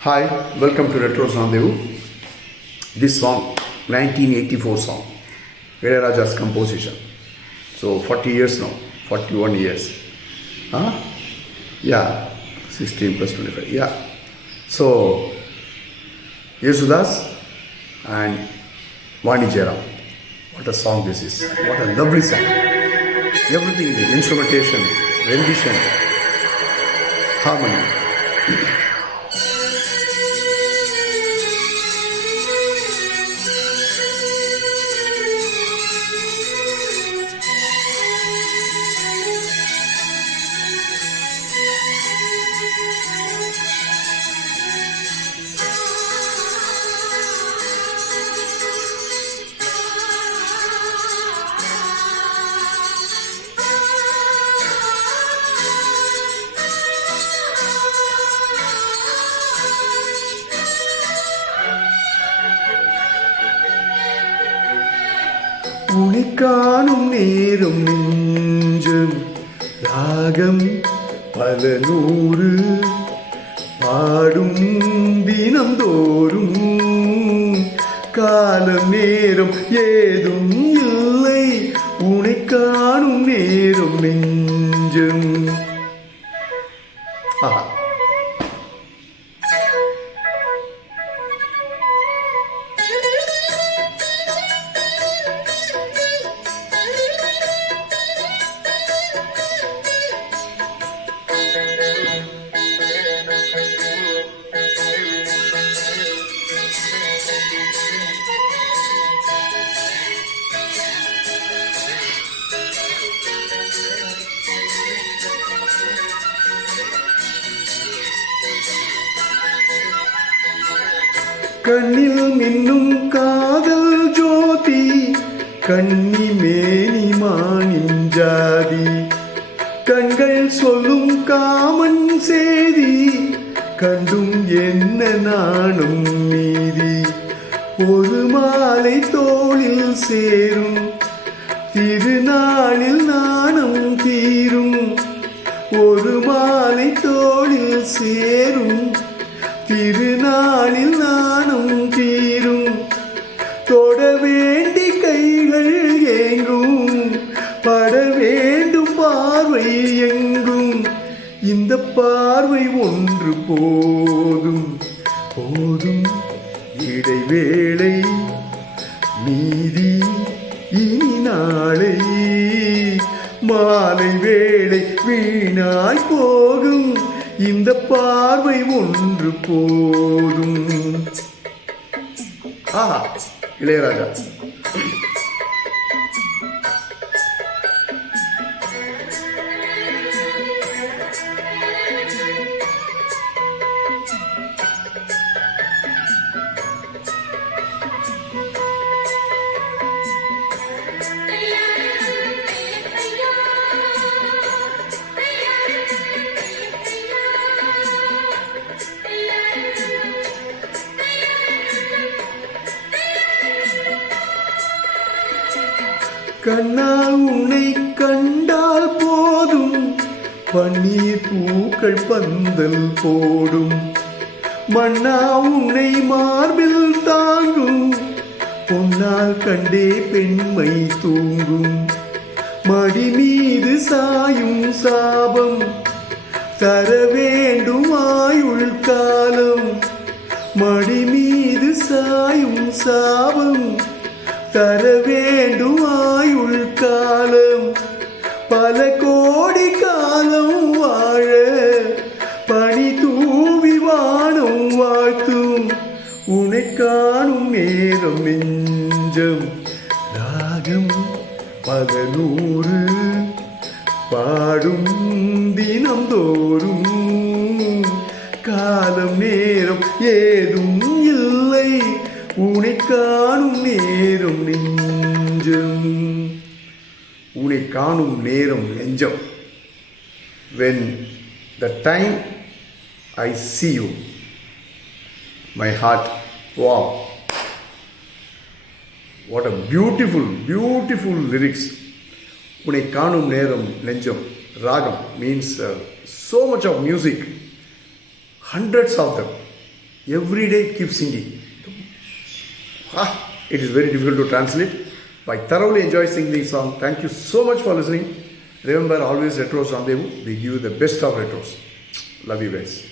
Hi, welcome to Retro Rendezvous. This song, 1984 song, Ilayaraja's composition. So 40 years now, 41 years. Huh? Yeah, 16 plus 25. Yeah. So, Yesudas and Vani Jairam. What a song this is. What a lovely song. Everything it is instrumentation, rendition, harmony. உனை காணும் நேரம் நெஞ்சம் ராகம் பல நூறு பாடும் தினந்தோறும் காலம் நேரம் ஏதும் இல்லை உனை காணும் நேரம் நெஞ்சம். ஆஹா, கண்ணில் மின்னும் காதல் ஜோதி கண்ணி மேனி மானின் ஜாதி கண்கள் சொல்லும் காமன் சேதி கண்டும் என்ன நானும் மீதி ஒரு மாலை தோளில் சேரும் திருநாளில் நாணம் தீரும் ஒரு மாலை தோளில் சேரும் திருநாளில் நானும் தீரும் தொட வேண்டி கைகள் ஏங்கும் பட வேண்டும் பார்வை எங்கும் இந்த பார்வை ஒன்று போதும் போதும் இடைவேளை மீதி இனி நாளை மாலை வேளை வீணாய் போகும் இந்த பார்வை ஒன்று போதும். ஆஹா, இளையராஜா. கண்ணால் உன்னை கண்டால் போதும் பன்னீர் பூக்கள் பந்தல் போடும் மண்ணா உன்னை மார்பில் தாங்கும் பொன்னால் கண்டே பெண்மை தூங்கும் மடி மீது சாயும் சாபம் தர வேண்டும் ஆயுள் காலம் மடி மீது சாயும் சாபம் தர வேண்டும் ஆயுள் காலம் பல கோடி காலம் வாழ பனி தூவி வானம் வாழ்த்தும் உனை காணும் நேரம் நெஞ்சம் ராகம் பல நூறு பாடும் தினந்தோறும் காலம் நேரம் ஏதும் இல்லை உனை காணும் நேரம் நெஞ்சம். உனை காணும் நேரம் நெஞ்சம். When the time I see you, my heart, wow, what a beautiful, beautiful lyrics. உனை காணும் நேரம் நெஞ்சம். Ragam means so much of music, hundreds of them. Every day it keeps singing. It is very difficult to translate. But I thoroughly enjoy singing this song. Thank you so much for listening. Remember, always Retros Rendezvous. We give you the best of retros. Love you guys.